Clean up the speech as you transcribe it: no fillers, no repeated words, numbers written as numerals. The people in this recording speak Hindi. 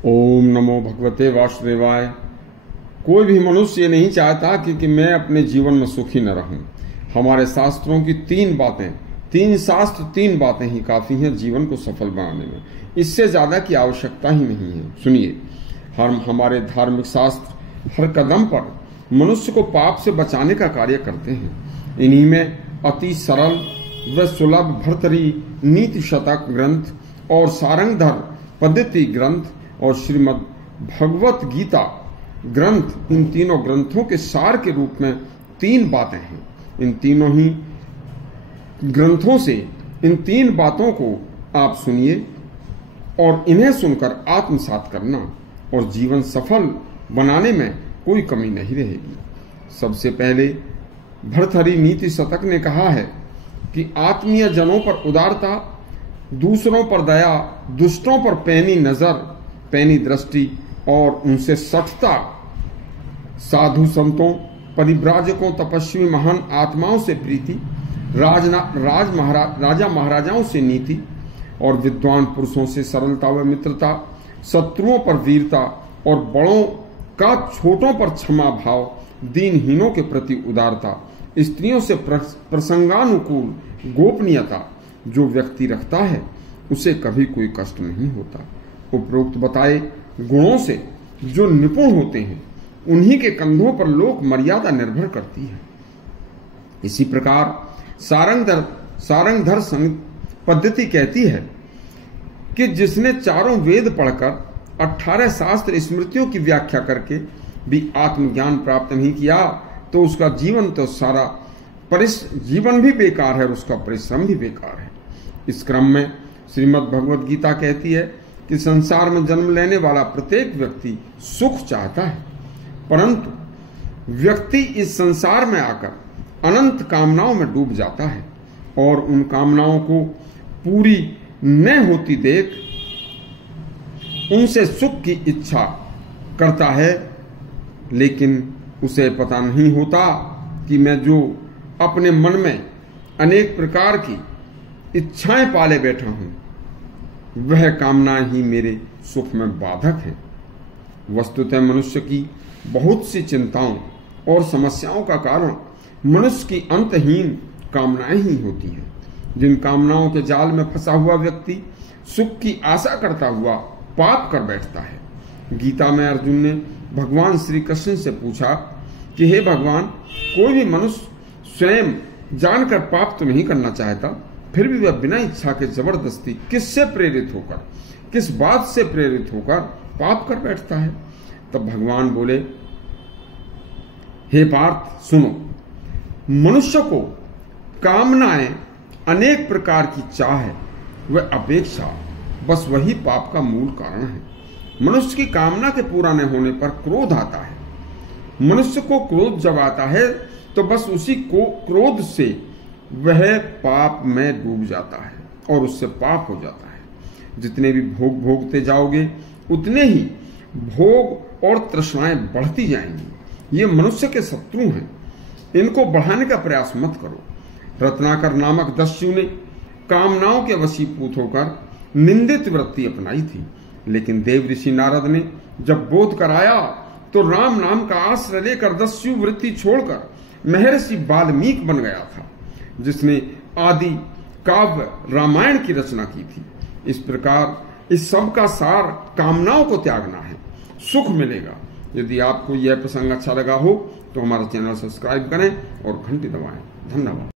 ओम नमो भगवते वासुदेवाय। कोई भी मनुष्य ये नहीं चाहता कि मैं अपने जीवन में सुखी न रहूं। हमारे शास्त्रों की तीन बातें ही काफी हैं जीवन को सफल बनाने में। इससे ज्यादा की आवश्यकता ही नहीं है। सुनिए, हमारे धार्मिक शास्त्र हर कदम पर मनुष्य को पाप से बचाने का कार्य करते हैं। इन्हीं में अति सरल व सुलभ भर्तरी नीति शतक ग्रंथ और सारंगधर पद्धति ग्रंथ और श्रीमद् भगवत गीता ग्रंथ, इन तीनों ग्रंथों के सार के रूप में तीन बातें हैं। इन तीनों ही ग्रंथों से इन तीन बातों को आप सुनिए और इन्हें सुनकर आत्मसात करना और जीवन सफल बनाने में कोई कमी नहीं रहेगी। सबसे पहले भर्तहरि नीति शतक ने कहा है कि आत्मीय जनों पर उदारता, दूसरों पर दया, दुष्टों पर पैनी दृष्टि और उनसे सठता, साधु संतों, परिव्राजकों, तपस्वी महान आत्माओं से प्रीति, राजा महाराजाओं से नीति और विद्वान पुरुषों से सरलता व मित्रता, शत्रुओं पर वीरता और बड़ों का छोटों पर क्षमा भाव, दीनहीनों के प्रति उदारता, स्त्रियों से प्रसंगानुकूल गोपनीयता जो व्यक्ति रखता है उसे कभी कोई कष्ट नहीं होता। उपरोक्त बताए गुणों से जो निपुण होते हैं उन्हीं के कंधों पर लोक मर्यादा निर्भर करती है। इसी प्रकार सारंगधर पद्धति कहती है कि जिसने चारों वेद पढ़कर 18 शास्त्र स्मृतियों की व्याख्या करके भी आत्मज्ञान प्राप्त नहीं किया तो उसका जीवन जीवन भी बेकार है और उसका परिश्रम भी बेकार है। इस क्रम में श्रीमद् भगवत गीता कहती है कि संसार में जन्म लेने वाला प्रत्येक व्यक्ति सुख चाहता है, परंतु व्यक्ति इस संसार में आकर अनंत कामनाओं में डूब जाता है और उन कामनाओं को पूरी न होती देख उनसे सुख की इच्छा करता है, लेकिन उसे पता नहीं होता कि मैं जो अपने मन में अनेक प्रकार की इच्छाएं पाले बैठा हूं वह कामनाएं ही मेरे सुख में बाधक है। वस्तुतः मनुष्य की बहुत सी चिंताओं और समस्याओं का कारण मनुष्य की अंतहीन कामनाएं ही होती हैं। जिन कामनाओं के जाल में फंसा हुआ व्यक्ति सुख की आशा करता हुआ पाप कर बैठता है। गीता में अर्जुन ने भगवान श्री कृष्ण से पूछा कि हे भगवान, कोई भी मनुष्य स्वयं जानकर पाप तो नहीं करना चाहता, फिर भी वह बिना इच्छा के जबरदस्ती किससे प्रेरित होकर, किस बात से प्रेरित होकर पाप कर बैठता है। तब भगवान बोले, हे पार्थ सुनो, मनुष्य को कामनाएं अनेक प्रकार की चाह है, वह अपेक्षा, बस वही पाप का मूल कारण है। मनुष्य की कामना के पूरा न होने पर क्रोध आता है। मनुष्य को क्रोध जब आता है तो बस उसी को क्रोध से वह पाप में डूब जाता है और उससे पाप हो जाता है। जितने भी भोग भोगते जाओगे उतने ही भोग और तृष्णाएं बढ़ती जाएंगी। ये मनुष्य के शत्रु हैं, इनको बढ़ाने का प्रयास मत करो। रत्नाकर नामक दस्यु ने कामनाओं के वशीभूत होकर निंदित वृत्ति अपनाई थी, लेकिन देव ऋषि नारद ने जब बोध कराया तो राम नाम का आश्रय लेकर दस्यु वृत्ति छोड़कर महर्षि वाल्मीकि बन गया था, जिसने आदि काव्य रामायण की रचना की थी। इस प्रकार इस सब का सार कामनाओं को त्यागना है, सुख मिलेगा। यदि आपको यह प्रसंग अच्छा लगा हो तो हमारा चैनल सब्सक्राइब करें और घंटी दबाएं। धन्यवाद।